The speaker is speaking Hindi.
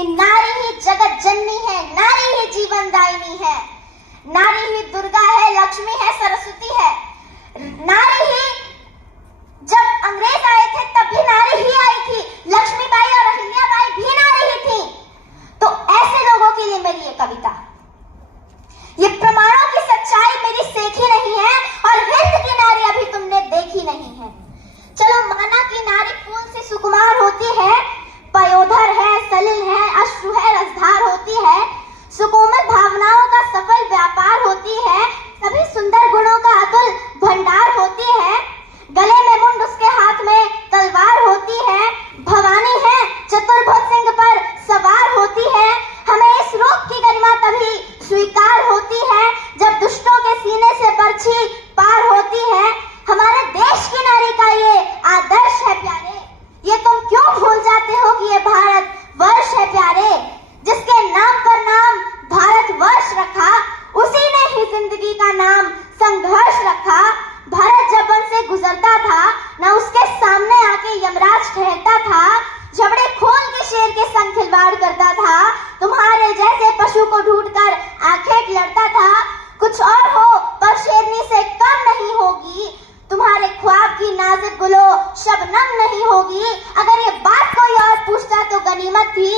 कि नारी ही जगत जननी है, नारी ही जीवन दायिनी है, नारी ही दुर्गा है, लक्ष्मी है, सरस्वती है। नारी ही, जब अंग्रेज आए थे तब भी नारी ही आई थी, लक्ष्मीबाई और अहिल्याबाई भी नारी ही थी। तो ऐसे लोगों के लिए मेरी ये कविता, ये प्रमाणों की सच्चाई मेरी सेखी नहीं है और हिंद की नारी अभी तुमने देखी नहीं है। चलो माना कि नारी फूल से सुकुमार होती है, पयोधर है, सलिल है, अश्रु है, रसधार होती है, सुकोमल भावनाओं का सफल व्यापार होती है, सभी सुंदर गुणों का अतुल भंडार होती है, गले में मुंड उसके हाथ में तलवार होती है, भवानी है, चतुर्भुज सिंह पर सवार होती है। हमें इस रूप की गरिमा तभी स्वीकार होती है जब दुष्टों के सीने से बरछी पार होती है। हमारे देश की नारी का ये आदर्श है प्यारे, ये तुम क्यों भूल जाते हो कि ये भारत वर्ष है प्यारे, जिसके नाम पर नाम भारत वर्ष रखा, उसी ने ही जिंदगी का नाम संघर्ष रखा। भारत जब वन से गुजरता था न उसके सामने आके यमराज ठहरता था, जबड़े खोल के शेर के संग खिलवाड़ करता था, तुम्हारे जैसे पशु को ढूंढकर आंखें लड़ता था। कुछ और हो पर शेरनी से कम नहीं होगी, तुम्हारे ख्वाब की नाजुक गुलो शबनम नहीं होगी। अगर ये बात कोई और पूछता तो गनीमत थी,